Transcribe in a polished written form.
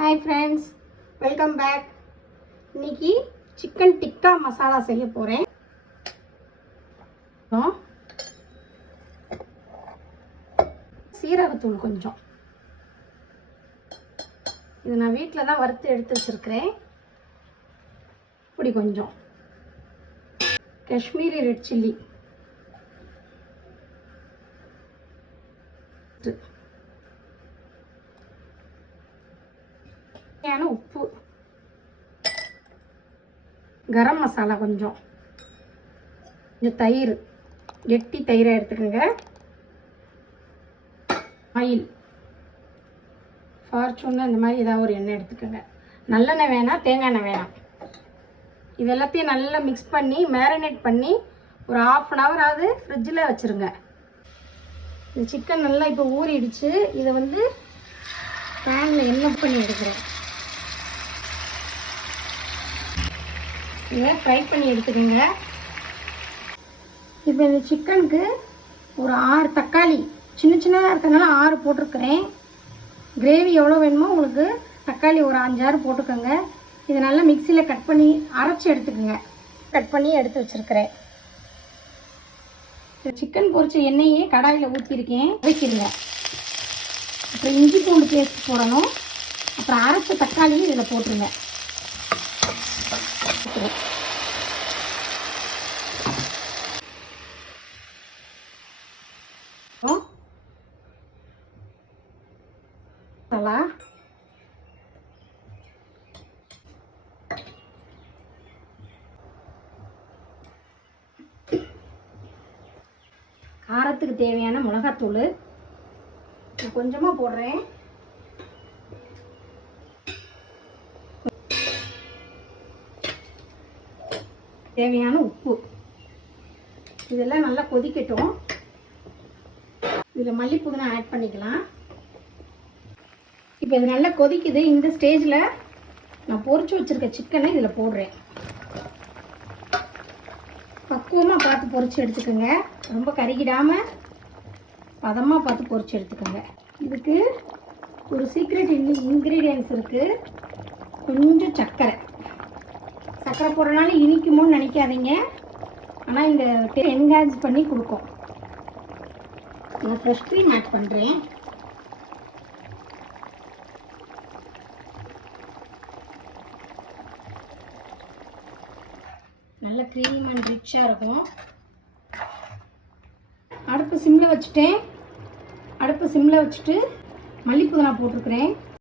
Hi friends, welcome back. இன்னைக்கு chicken tikka masala செய்ய போகிறேன். சீரகத்தூள் கொஞ்சம், இது நான் வீட்டில் தான் வறுத்து எடுத்து வச்சுருக்கிறேன். இப்படி கொஞ்சம் காஷ்மீரி ரெட் சில்லி, உப்பு, கரம் மசாலா கொஞ்சம், தயிர், கெட்டி தயிரை எடுத்துக்கோங்க. ஆயில், ஃபார்ச்சூன் இந்த மாதிரி ஏதாவது ஒரு எண்ணெய் எடுத்துக்கோங்க. நல்லெண்ணெய் வேணாம், தேங்காய் எண்ணெய் வேணாம். இது எல்லாத்தையும் நல்லா மிக்ஸ் பண்ணி மேரினேட் பண்ணி ஒரு 1/2 hour ஆகுது ஃப்ரிட்ஜில் வச்சுருங்க. இந்த சிக்கன் நல்லா இப்போ ஊறிடுச்சு. இதை வந்து பேனில் எண்ணெய் பண்ணி எடுக்கிறேன். இதை ஃப்ரை பண்ணி எடுத்துக்கோங்க. இப்போ இந்த சிக்கனுக்கு ஒரு 6 தக்காளி சின்ன சின்னதாக இருக்கிறதுனால 6 போட்டிருக்கிறேன். கிரேவி எவ்வளோ வேணுமோ உங்களுக்கு தக்காளி ஒரு 5-6 போட்டுக்கோங்க. இதை நல்லா மிக்சியில் கட் பண்ணி அரைச்சி எடுத்துக்கோங்க. கட் பண்ணி எடுத்து வச்சுருக்கிறேன். சிக்கன் பொரிச்ச எண்ணெயே கடாயில் ஊற்றிருக்கேன், வைக்கிடுங்க. அப்புறம் இஞ்சி பூண்டு பேஸ்ட் போடணும். அப்புறம் அரைச்ச தக்காளியும் இதில் போட்டுருங்க. மசாலா, காரத்துக்கு தேவையான மிளகாத்தூள் கொஞ்சமாக போடுறேன். தேவையான உப்பு. இதெல்லாம் நல்லா கொதிக்கட்டும். இதில் மல்லி புதினா ஆட் பண்ணிக்கலாம். இப்போ இது நல்லா கொதிக்குது. இந்த ஸ்டேஜில் நான் பொரிச்சு வச்சுருக்க சிக்கனை இதில் போடுறேன். பக்குவமாக பார்த்து பொரிச்சு எடுத்துக்கோங்க. ரொம்ப கருகிடாமல் பதமாக பார்த்து பொரிச்சு எடுத்துக்கோங்க. இதுக்கு ஒரு சீக்ரெட் இன்க்ரீடியன்ஸ் இருக்குது. கொஞ்சம் சர்க்கரை போடுறதுனால இனிக்குமோன்னு நினைக்காதீங்க. ஆனால் இந்த என்ஹான்ஸ் பண்ணி கொடுக்கும். நான் ஃப்ரெஷ் க்ரீம் ஆட் பண்ணுறேன். நல்ல க்ரீம் அண்ட் ரிச்சாக இருக்கும். அடுப்பு சிம்மில் வச்சுட்டு மல்லி புதினா போட்டிருக்கிறேன்.